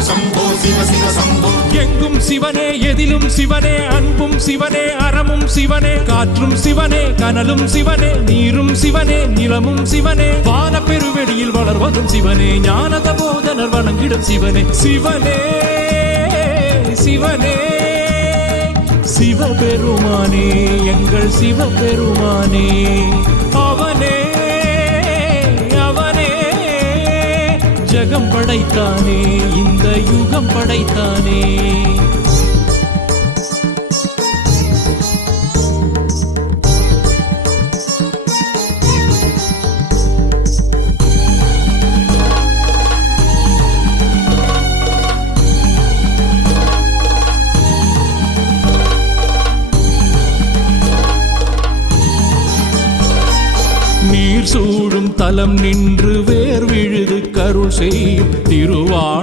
சம்போ சிவ சிவ சம்போ. எங்கும் சிவனே எதிலும் சிவனே அன்பும் சிவனே அறமும் சிவனே காற்றும் சிவனே கனலும் சிவனே நீரும் சிவனே நிலமும் சிவனே வான பெருவெளியில் வளர்வதும் சிவனே ஞானத போதனர் வணங்கிடும் சிவனே சிவனே சிவனே சிவபெருமானே எங்கள் சிவபெருமானே அவனே அவனே ஜகம் படைத்தானே இந்த யுகம் படைத்தானே. நீர் சூழும் தலம் நின்று வேர் விழுது கருள் செய்யும் திருவாள்